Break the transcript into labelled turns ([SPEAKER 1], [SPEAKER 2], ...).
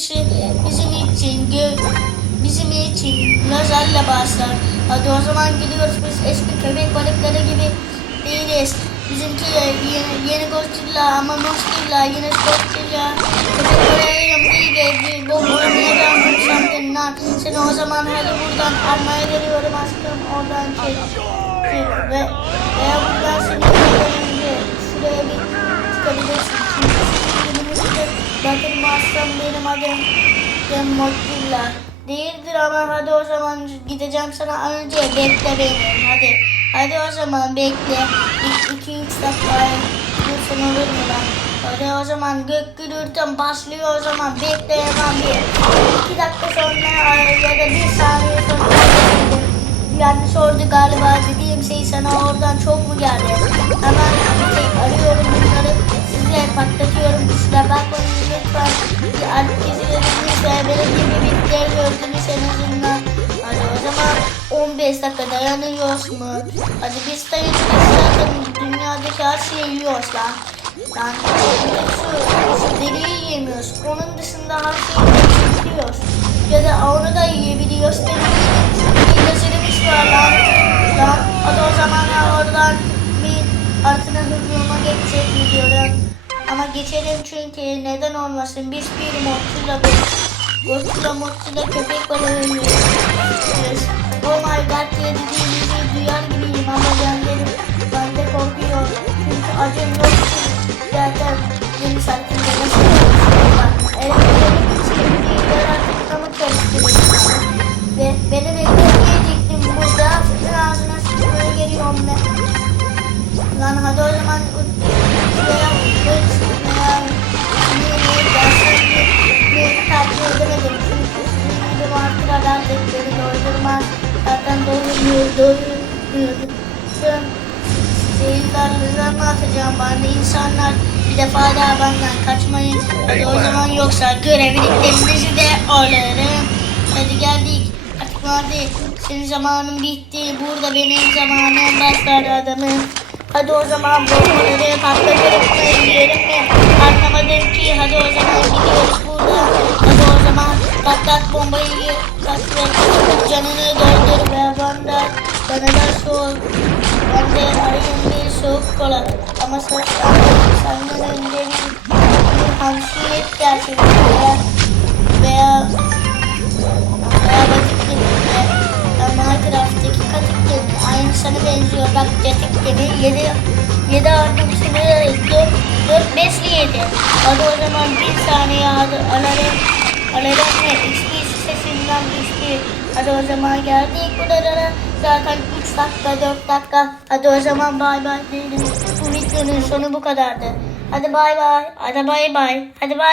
[SPEAKER 1] işi bizim için gö bizim için lazerle başlar. Hadi o zaman gidiyoruz biz eski köpek balıkları gibi değiliz. Bizimki yeni, yeni Godzilla ama Moskilla yine Godzilla. Köpek balığı değil de bombalamaya gelmişim lan. Seni o zaman hadi buradan almaya geliyorum aşkım oradan çek. Ve veya buradan seni aslan benim adım. Ben Moskilla. Değildir ama hadi o zaman gideceğim sana önce bekle beni hadi. Hadi o zaman bekle. 2-3 dakika dursun olur mu lan? Hadi o zaman gök gürültüm başlıyor o zaman bekleyemem bir. 2 dakika sonra ya da bir saniye sonra yanlış oldu galiba dediğim şey sana oradan çok mu geldi? Hemen benim gibi bir gördünüz en azından. Hadi o zaman 15 dakika dayanıyoruz mu? Hadi biz dayanıyoruz zaten dünyadaki her şeyi yiyoruz lan. Lan şu, şu yemiyoruz. Onun dışında her şeyi yiyoruz. Ya da onu da yiyebiliyoruz. Benim bir lazerimiz var lan. Lan hadi o zaman ya oradan bir altına hızlılığına geçecek mi diyorum. Ama geçelim çünkü neden olmasın biz bir moduyla Godzilla moduyla köpek balığı yiyoruz. Oh my god diye dediğinizi duyar gibiyim ama ben dedim ben de korkuyorum. Çünkü acım yok zaten yeni saatinde nasıl yapıyorlar. Elektronik çizgiyi yarattık ama karıştırdık. Ve beni bekleyecektim burada. Sizin ağzına sıçmaya geliyorum ne. Lan hadi o zaman Seyircilerle mi atacağım bana insanlar bir defa daha benden kaçmayın. Hadi o zaman yoksa görevliliklerinizi de alırım. Hadi geldik. Artık hadi. Senin zamanın bitti. Burada benim zamanım başladı adamım. Hadi o zaman bombaları patlatırım mı yiyelim mi? Anlamadım ki. Hadi o zaman gidiyoruz burada. Hadi o zaman patlat bombayı. Patlat. Canını doldur ve bana, bana da soğuk. Ben de arayayım bir soğuk kola. Ama sen, senden önce bir, bir hamsiyet gelsin. Veya, veya veya batık gibi. Minecraft'taki katık gibi. Aynı sana benziyor. Bak yatık gibi. Yedi, yedi artık seni dört, dört besli yedi. Hadi o zaman bir saniye hadi alalım. Alalım XP. Hadi o zaman geldik buralara. Zaten 3 dakika 4 dakika. Hadi o zaman bay bay diyelim. Bu videonun sonu bu kadardı. Hadi bay bay. Hadi bay bay. Hadi bay.